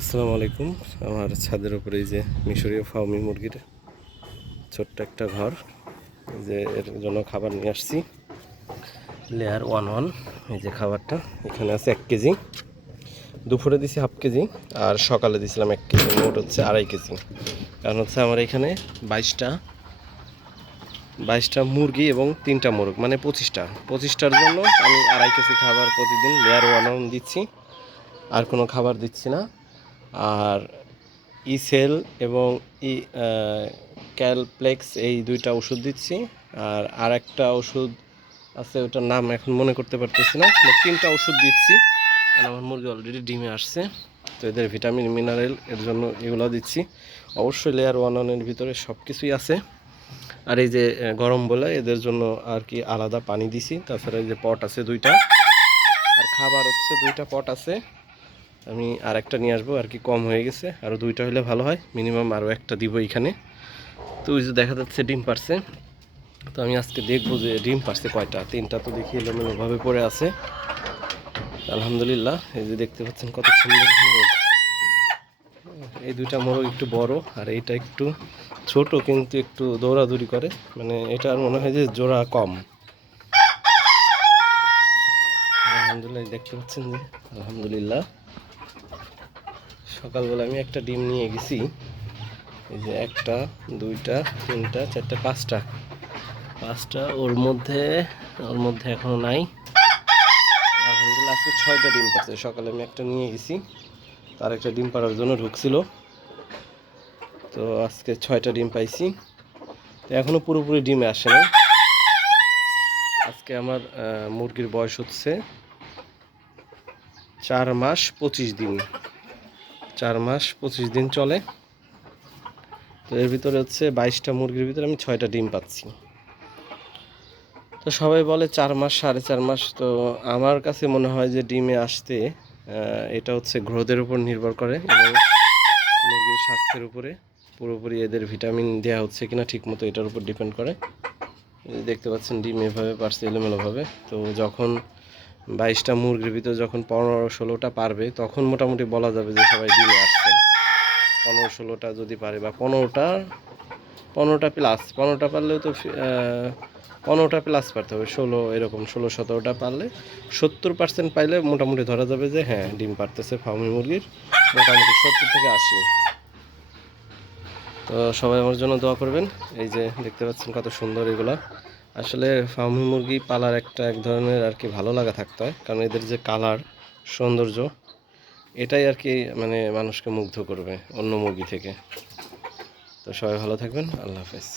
আসসালামু আলাইকুম। আমার ছাদের উপরে এই যে মিশরীয় ফার্মি মুরগির ছোট্ট একটা ঘর, এই যে এর জন্য খাবার নিয়ে আসছি। লেয়ার 1-1 এই যে খাবারটা এখানে আছে 1 কেজি। দুপুরে দিছি হাফ কেজি আর সকালে দিছিলাম 1 কেজি, মোট হচ্ছে 2.5 কেজি। কারণ হচ্ছে আমার এখানে 22টা মুরগি এবং 3টা মোরগ, মানে 25টার জন্য আমি 2.5 কেজি খাবার প্রতিদিন লেয়ার 1-1 দিচ্ছি, আর কোনো খাবার দিচ্ছি না। আর ইসেল এবং ই ক্যালপ্লেক্স এই 2টা ওষুধ দিচ্ছি। আর একটা ওষুধ আছে, ওটার নাম এখন মনে করতে পারতেছি না। 3টা ওষুধ দিচ্ছি, কারণ আমার মুরগি অলরেডি ডিমে আসছে, তো এদের ভিটামিন মিনারেল এর জন্য এগুলো দিচ্ছি। অবশ্যই লেয়ার 1-1-এর ভিতরে সব কিছুই আছে। আর এই যে গরম বলে এদের জন্য আর কি আলাদা পানি দিছি। তাছাড়া এই যে পট আছে 2টা, আর খাবার হচ্ছে 2টা পট আছে। আমি আর একটা নিয়ে আসবো, আর কি কম হয়ে গেছে, আরও 2টা হলে ভালো হয়। মিনিমাম আরও একটা দিব এখানে। তো ওই যে দেখা যাচ্ছে ডিম পারছে, তো আমি আজকে দেখবো যে ডিম পারছে কয়টা। 3টা তো দেখি এলোমেলোভাবে পড়ে আছে। আলহামদুলিল্লাহ, এই যে দেখতে পাচ্ছেন কত সুন্দর মোরগ। এই 2টা মোরগ একটু বড়, আর এইটা একটু ছোট, কিন্তু একটু দৌড়াদৌড়ি করে, মানে এটা আর মনে হয় যে জোড়া কম। আলহামদুলিল্লাহ, দেখতে পাচ্ছেন যে আলহামদুলিল্লাহ। সকালবেলা আমি একটা ডিম নিয়ে গেছি, এই যে 1টা 2টা 3টা 4টা 5টা ওর মধ্যে এখনো নাই। আলহামদুলিল্লাহ, আজকে 6টা ডিম পাচ্ছে। সকালে আমি একটা নিয়ে গেছি, তার একটা ডিম পাড়ার জন্য ঢুকছিল, তো আজকে 6টা ডিম পাইছি। তো এখনো পুরোপুরি ডিমে আসে না। আজকে আমার মুরগির বয়স হচ্ছে 4 মাস 25 দিন। 4 মাস 25 দিন চলে। তো এর ভিতরে হচ্ছে 22টা মুরগির ভিতরে আমি 6টা ডিম পাচ্ছি। তো সবাই বলে 4 মাস 4.5 মাস, তো আমার কাছে মনে হয় যে ডিমে আসতে এটা হচ্ছে গ্রোথের উপর নির্ভর করে এবং মুরগির স্বাস্থ্যের উপরে, পুরোপুরি এদের ভিটামিন দেওয়া হচ্ছে কিনা ঠিকমতো এটার উপর ডিপেন্ড করে। দেখতে পাচ্ছেন ডিম এভাবে পারছে এলোমেলোভাবে। তো যখন 22টা মুরগির ভিতরে যখন 15-16টা পারবে, তখন মোটামুটি বলা যাবে যে সবাই ডিমে আসছে। 15-16টা যদি পারে, বা 15টা প্লাস, 15টা পারলেও তো 15টা প্লাস পারতে হবে, 16 এরকম 16-17টা পারলে 70% পাইলে মোটামুটি ধরা যাবে যে হ্যাঁ ডিম পারতেছে ফার্মি মুরগির, মোটামুটি 70 থেকে 80। তো সবাই আমার জন্য দোয়া করবেন। এই যে দেখতে পাচ্ছেন কত সুন্দর এগুলা। আসলে ফার্মি মুরগি পালার এক ধরনের আর কি ভালো লাগা থাকতে হয়, কারণ এদের যে কালার, সৌন্দর্য, এটাই আর কি মানে মানুষকে মুগ্ধ করবে অন্য মুরগি থেকে। তো সবাই ভালো থাকবেন, আল্লাহ হাফেজ।